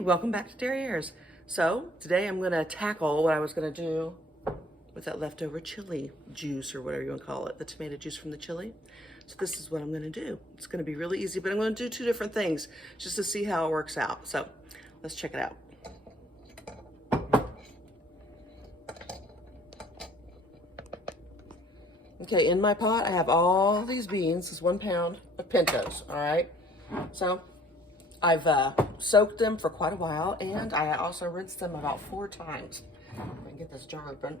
Welcome back to Derriere's. So today I'm going to tackle what I was going to do with that leftover chili juice, or whatever you want to call it, the tomato juice from the chili. So this is what I'm going to do. It's going to be really easy, but I'm going to do two different things just to see how it works out. So let's check it out. Okay, in my pot I have all these beans. This is 1 pound of pintos, all right? So I've soaked them for quite a while, and I also rinsed them about 4 times. I'm gonna get this jar open.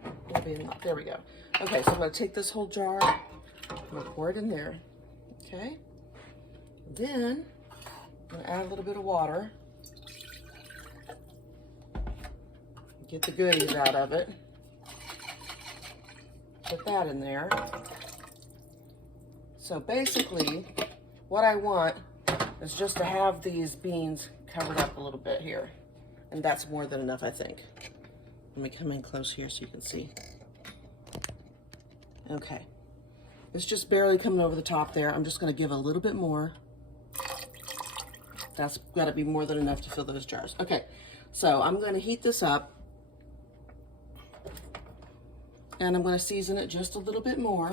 There we go. Okay, so I'm gonna take this whole jar, I'm gonna pour it in there. Okay. Then I'm gonna add a little bit of water. Get the goodies out of it. Put that in there. So basically, what I want is just to have these beans covered up a little bit here. And that's more than enough, I think. Let me come in close here so you can see. Okay. It's just barely coming over the top there. I'm just gonna give a little bit more. That's gotta be more than enough to fill those jars. Okay, so I'm gonna heat this up. And I'm gonna season it just a little bit more,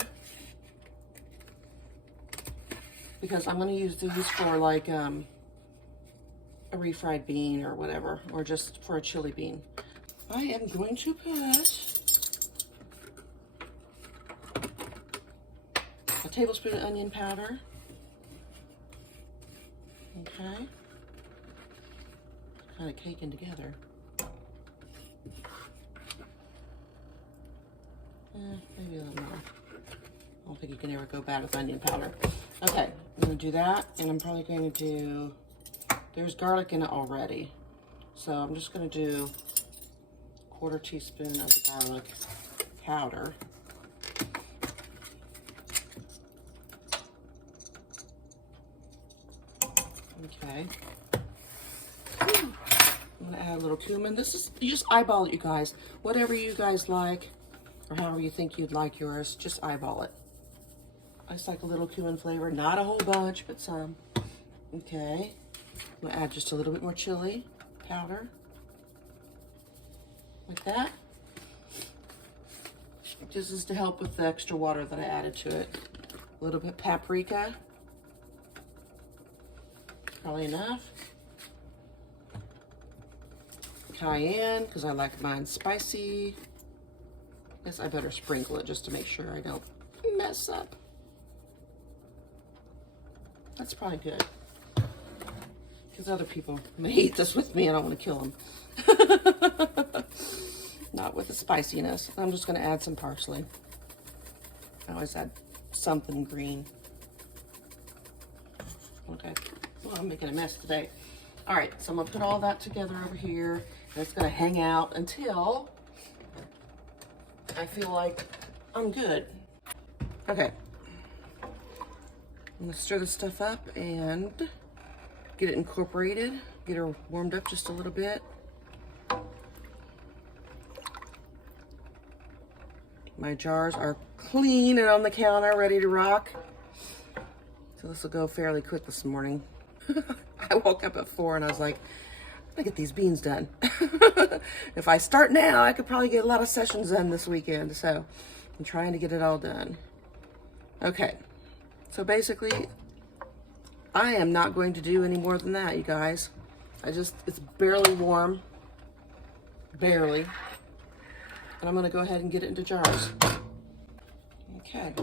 because I'm gonna use these for like a refried bean or whatever, or just for a chili bean. I am going to put a tablespoon of onion powder. Okay. Kind of caking together. Maybe a little more. I don't think you can ever go bad with onion powder. Okay, I'm gonna do that, and I'm probably going to do, there's garlic in it already. So I'm just gonna do a 1/4 teaspoon of the garlic powder. Okay. I'm gonna add a little cumin. This is, you just eyeball it, you guys. Whatever you guys like, or however you think you'd like yours, just eyeball it. I just like a little cumin flavor, not a whole bunch, but some. Okay, I'm gonna add just a little bit more chili powder, like that. Just is to help with the extra water that I added to it. A little bit paprika, probably enough. Cayenne, because I like mine spicy. Guess I better sprinkle it just to make sure I don't mess up. That's probably good, because other people may eat this with me and I want to kill them. Not with the spiciness. I'm just going to add some parsley. I always add something green. Okay, well, I'm making a mess today. All right, so I'm going to put all that together over here, and it's going to hang out until I feel like I'm good. Okay. I'm gonna stir this stuff up and get it incorporated, get her warmed up just a little bit. My jars are clean and on the counter, ready to rock. So this will go fairly quick this morning. I woke up at 4 and I was like, I'm gonna get these beans done. If I start now, I could probably get a lot of sessions done this weekend. So I'm trying to get it all done. Okay, so basically, I am not going to do any more than that, you guys. It's barely warm, barely. And I'm gonna go ahead and get it into jars. Okay.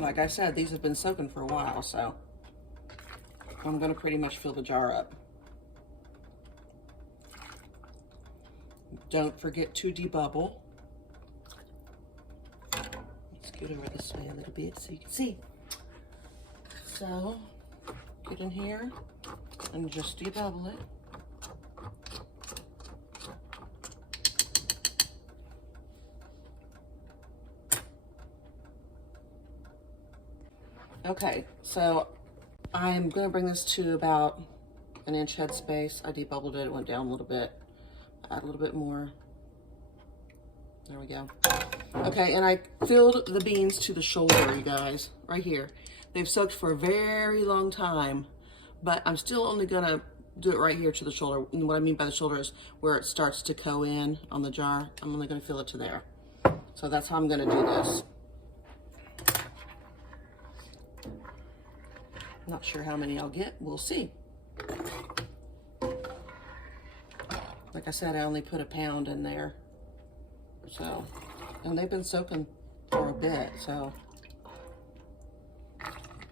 Like I said, these have been soaking for a while, so I'm gonna pretty much fill the jar up. Don't forget to debubble. Let's get over this way a little bit so you can see. So, get in here and just debubble it. Okay, so I'm going to bring this to about 1-inch headspace. I debubbled it, it went down a little bit. Add a little bit more. There we go. Okay, and I filled the beans to the shoulder, you guys, right here. They've soaked for a very long time, but I'm still only gonna do it right here to the shoulder. And what I mean by the shoulder is where it starts to go in on the jar. I'm only gonna fill it to there. So that's how I'm gonna do this. Not sure how many I'll get, we'll see. Like I said, I only put a pound in there. So, and they've been soaking for a bit, so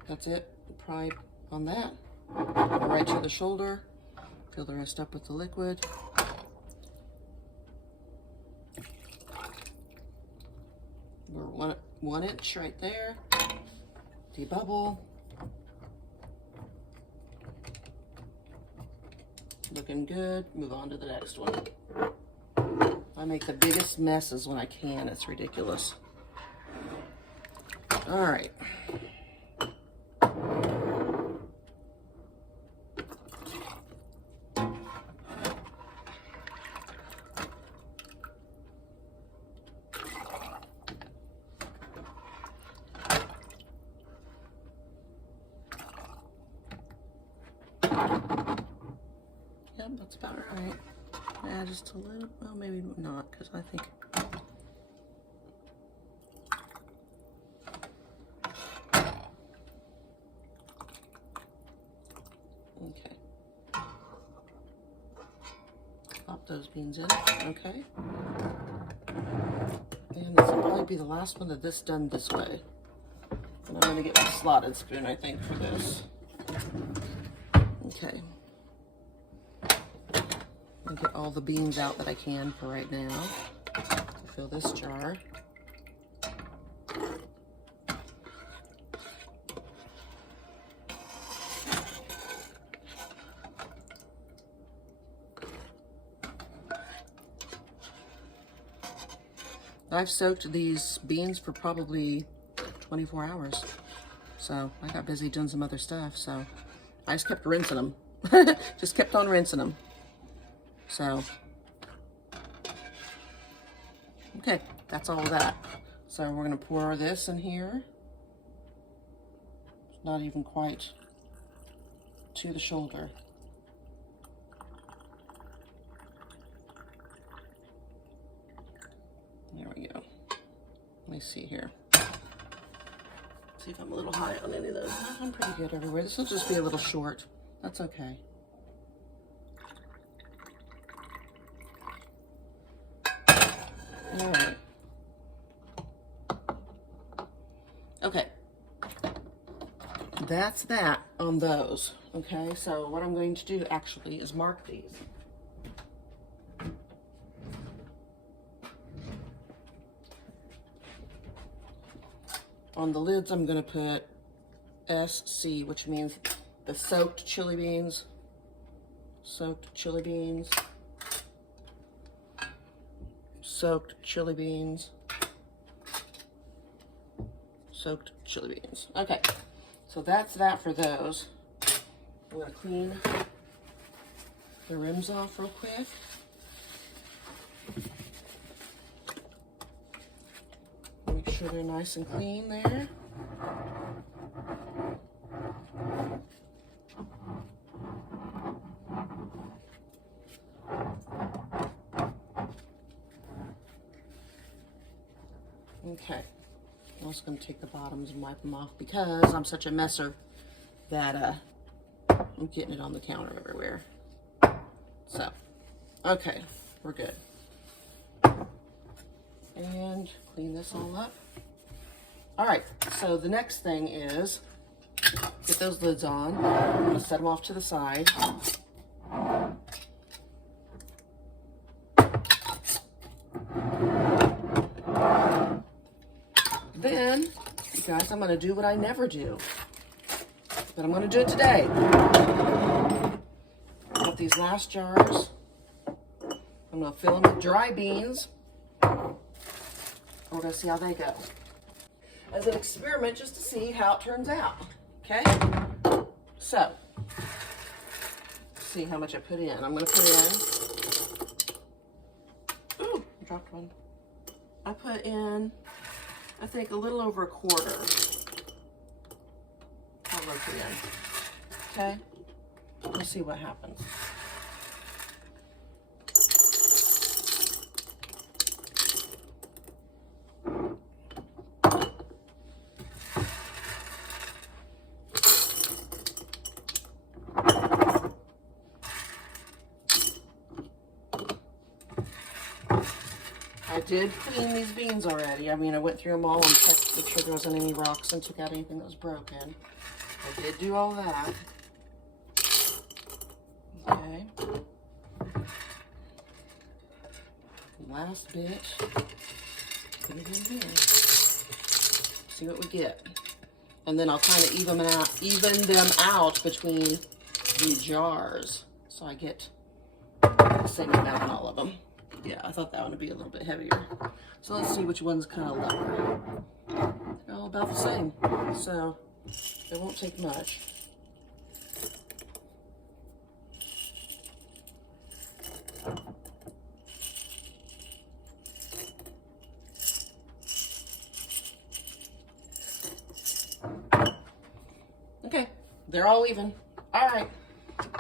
that's it, probably on that. Right to the shoulder, fill the rest up with the liquid. We're one inch right there. Debubble. Looking good. Move on to the next one. I make the biggest messes when I can. It's ridiculous. All right. Yep, that's about right. Yeah, just a little, well, maybe not, because I think. Okay. Pop those beans in, okay. And this will probably be the last one of this done this way. And I'm gonna get my slotted spoon, I think, for this. Okay. I'll get all the beans out that I can for right now. Fill this jar. I've soaked these beans for probably 24 hours. So I got busy doing some other stuff, so I just kept rinsing them. Just kept on rinsing them. So, okay, that's all of that. So we're gonna pour this in here. It's not even quite to the shoulder. There we go. Let me see here. See if I'm a little high on any of those. I'm pretty good everywhere. This will just be a little short. That's okay. All right. Okay. That's that on those. Okay, so what I'm going to do actually is mark these. On the lids, I'm going to put SC, which means the soaked chili beans. Soaked chili beans. Soaked chili beans. Soaked chili beans. Okay, so that's that for those. I'm going to clean the rims off real quick. Make sure they're nice and clean there. Okay, I'm also going to take the bottoms and wipe them off because I'm such a messer that I'm getting it on the counter everywhere. So, okay, we're good. And clean this all up. All right, so the next thing is get those lids on. I'm going to set them off to the side. Then, you guys, I'm going to do what I never do, but I'm going to do it today. Got these last jars. I'm going to fill them with dry beans. We're going to see how they go. As an experiment, just to see how it turns out. Okay? So, see how much I put in. I'm going to put in, ooh, I dropped one. I put in, I think, a little over a quarter. I'll look it in. Okay? Let's see what happens. I did clean these beans already. I mean, I went through them all and checked to make sure there wasn't any rocks and took out anything that was broken. I did do all that. Okay. Last bit. Put it in here. See what we get. And then I'll kind of even them out between the jars. So I get the same amount in all of them. Yeah, I thought that one would be a little bit heavier. So let's see which one's kind of lighter. They're all about the same. So it won't take much. Okay, they're all even. All right.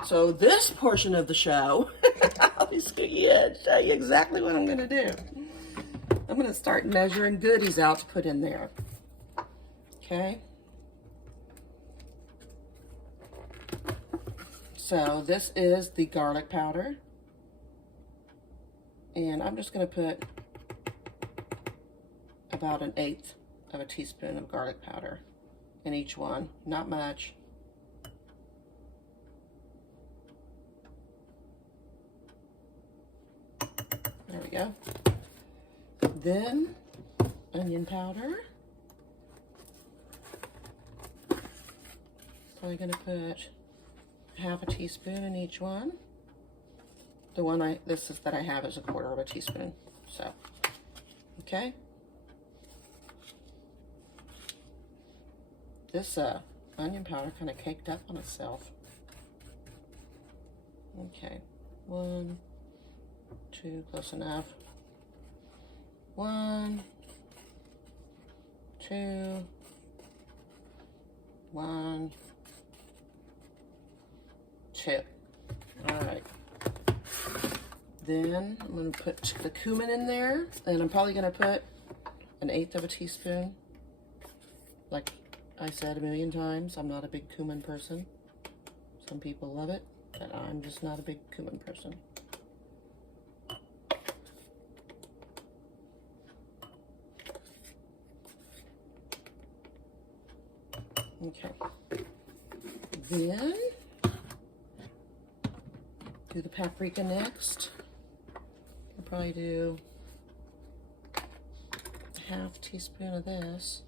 So this portion of the show, I'll just show you exactly what I'm going to do. I'm going to start measuring goodies out to put in there. Okay. So this is the garlic powder. And I'm just going to put about 1/8 of a teaspoon of garlic powder in each one. Not much. There we go. Then onion powder. Probably going to put 1/2 teaspoon in each one. The one that I have is 1/4 teaspoon. So, okay. This onion powder kind of caked up on itself. Okay, 1, 2, close enough. 1, 2, 1, 2. All right. Then I'm going to put the cumin in there, and I'm probably going to put 1/8 teaspoon. Like I said a million times, I'm not a big cumin person. Some people love it, but I'm just not a big cumin person. Okay. Then do the paprika next. I'll probably do 1/2 teaspoon of this.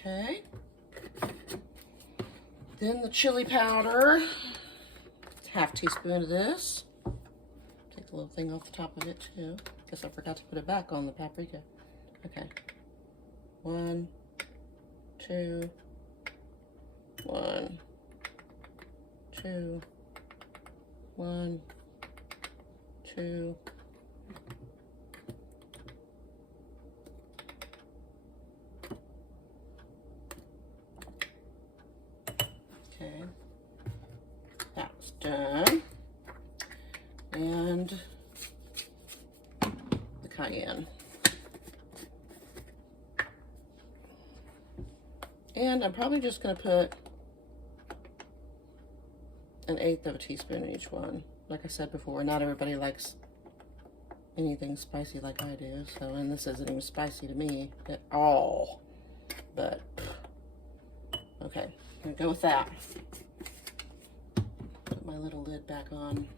Okay. Then the chili powder, 1/2 teaspoon of this. Take the little thing off the top of it too. Guess I forgot to put it back on the paprika. Okay. 1, 2, 1, 2, 1, 2. Okay, that was done. And the cayenne. And I'm probably just going to put 1/8 teaspoon in each one. Like I said before, not everybody likes anything spicy like I do. So, and this isn't even spicy to me at all. But, okay. I'm gonna go with that. Put my little lid back on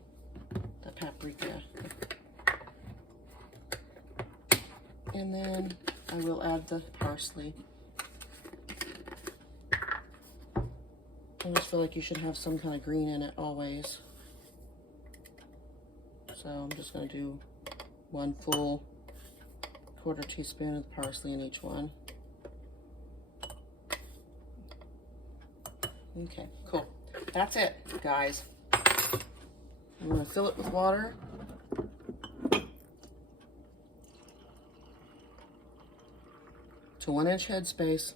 the paprika. And then I will add the parsley. I just feel like you should have some kind of green in it always. So I'm just going to do 1 full 1/4 teaspoon of parsley in each one. Okay, cool. That's it, guys. I'm going to fill it with water. To 1-inch headspace.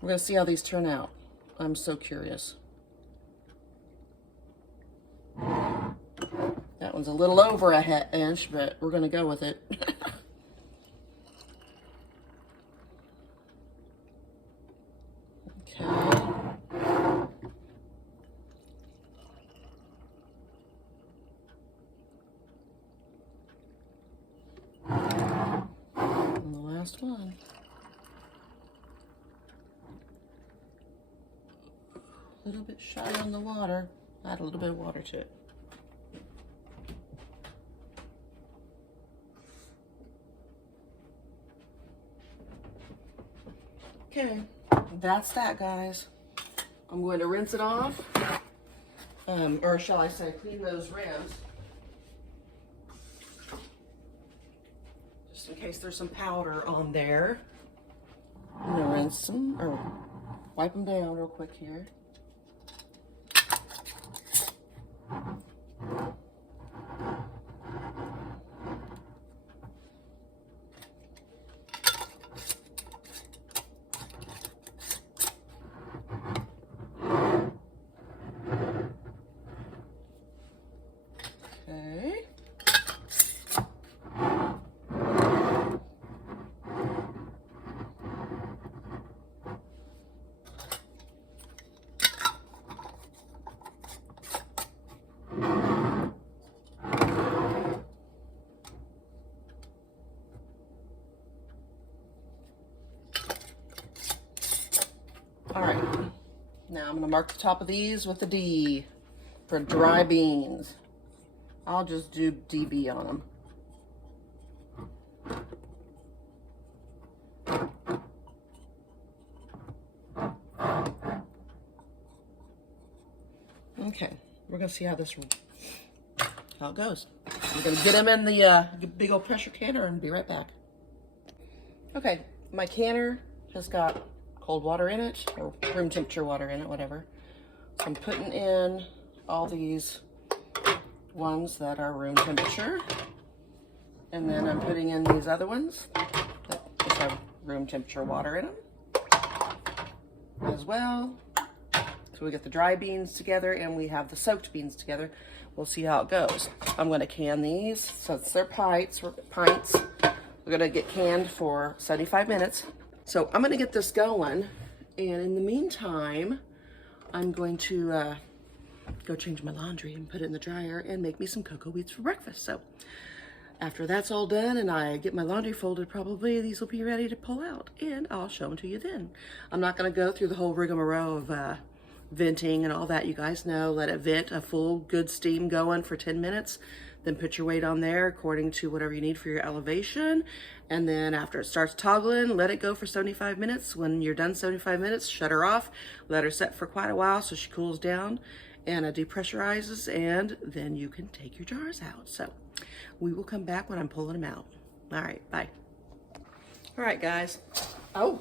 We're going to see how these turn out. I'm so curious. That one's a little over a inch, but we're going to go with it. Okay. And the last one. A little bit shy on the water. Add a little bit of water to it. Okay, that's that, guys. I'm going to rinse it off, or shall I say clean those rims, just in case there's some powder on there. I'm going to rinse them, or wipe them down real quick here. Okay. All right, now I'm gonna mark the top of these with a D for dry beans. I'll just do DB on them. Okay, we're gonna see how it goes. We're gonna get them in the big old pressure canner and be right back. Okay, my canner has got cold water in it, or room temperature water in it, whatever. So I'm putting in all these ones that are room temperature, and then I'm putting in these other ones that just have room temperature water in them as well. So we get the dry beans together and we have the soaked beans together. We'll see how it goes. I'm going to can these since they're pints. We're going to get canned for 75 minutes. So I'm going to get this going, and in the meantime, I'm going to go change my laundry and put it in the dryer and make me some cocoa wheats for breakfast. So after that's all done and I get my laundry folded, probably these will be ready to pull out, and I'll show them to you then. I'm not going to go through the whole rigmarole of venting and all that. You guys know, let it vent a full good steam going for 10 minutes. Then put your weight on there according to whatever you need for your elevation. And then after it starts toggling, let it go for 75 minutes. When you're done 75 minutes, shut her off. Let her set for quite a while so she cools down and depressurizes, and then you can take your jars out. So we will come back when I'm pulling them out. All right, bye. All right, guys. Oh,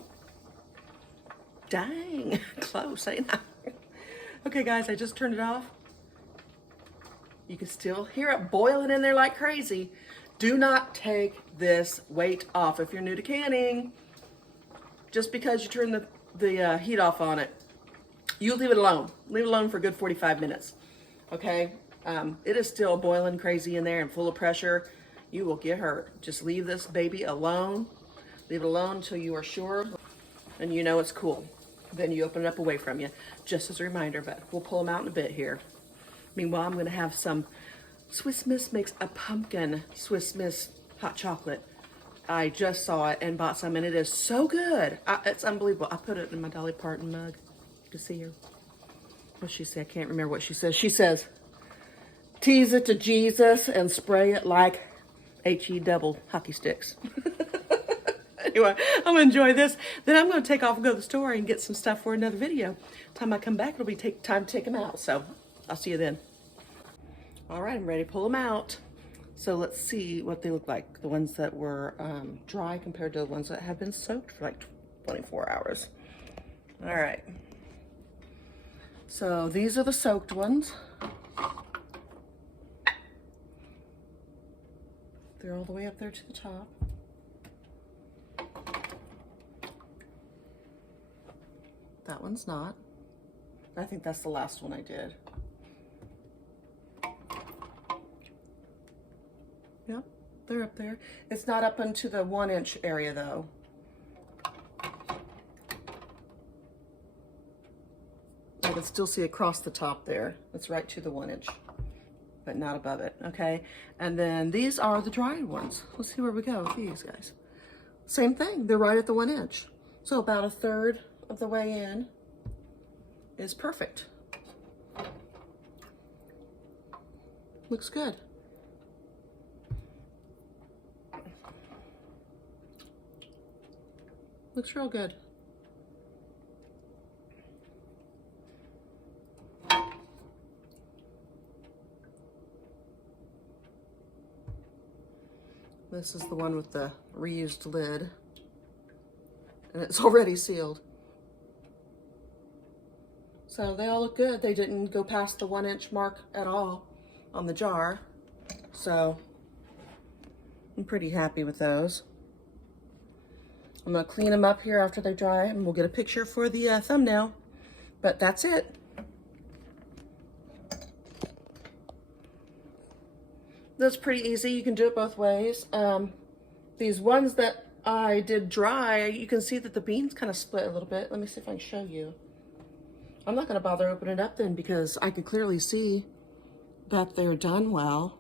dang, close, ain't I? Okay, guys, I just turned it off. You can still hear it boiling in there like crazy. Do not take this weight off if you're new to canning. Just because you turn the heat off on it, you leave it alone. Leave it alone for a good 45 minutes, okay? It is still boiling crazy in there and full of pressure. You will get hurt. Just leave this baby alone. Leave it alone until you are sure and you know it's cool. Then you open it up away from you, just as a reminder, but we'll pull them out in a bit here. Meanwhile, I'm gonna have some Swiss Miss makes a pumpkin Swiss Miss hot chocolate. I just saw it and bought some, and it is so good. It's unbelievable. I put it in my Dolly Parton mug to see her. What she said, I can't remember what she says. She says, tease it to Jesus and spray it like HE double hockey sticks. anyway, I'm gonna enjoy this. Then I'm gonna take off and go to the store and get some stuff for another video. Time I come back, it'll be time to take them out. So I'll see you then. All right, I'm ready to pull them out. So let's see what they look like. The ones that were dry compared to the ones that have been soaked for like 24 hours. All right. So these are the soaked ones. They're all the way up there to the top. That one's not. I think that's the last one I did. Yep, they're up there. It's not up into the 1-inch area though. I can still see across the top there. It's right to the 1-inch, but not above it, okay? And then these are the dried ones. Let's see where we go with these guys. Same thing, they're right at the 1-inch. So about 1/3 of the way in is perfect. Looks good. Looks real good. This is the one with the reused lid, and it's already sealed. So they all look good. They didn't go past the 1-inch mark at all on the jar. So I'm pretty happy with those. I'm gonna clean them up here after they dry and we'll get a picture for the thumbnail, but that's it. That's pretty easy. You can do it both ways. These ones that I did dry, you can see that the beans kind of split a little bit. Let me see if I can show you. I'm not gonna bother opening it up then because I can clearly see that they're done well.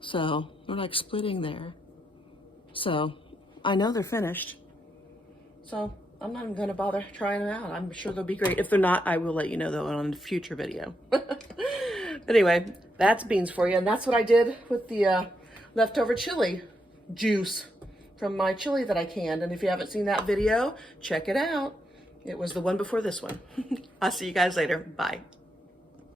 So they're like splitting there. So I know they're finished. So I'm not even gonna bother trying them out. I'm sure they'll be great. If they're not, I will let you know though on a future video. Anyway, that's beans for you. And that's what I did with the leftover chili juice from my chili that I canned. And if you haven't seen that video, check it out. It was the one before this one. I'll see you guys later. Bye.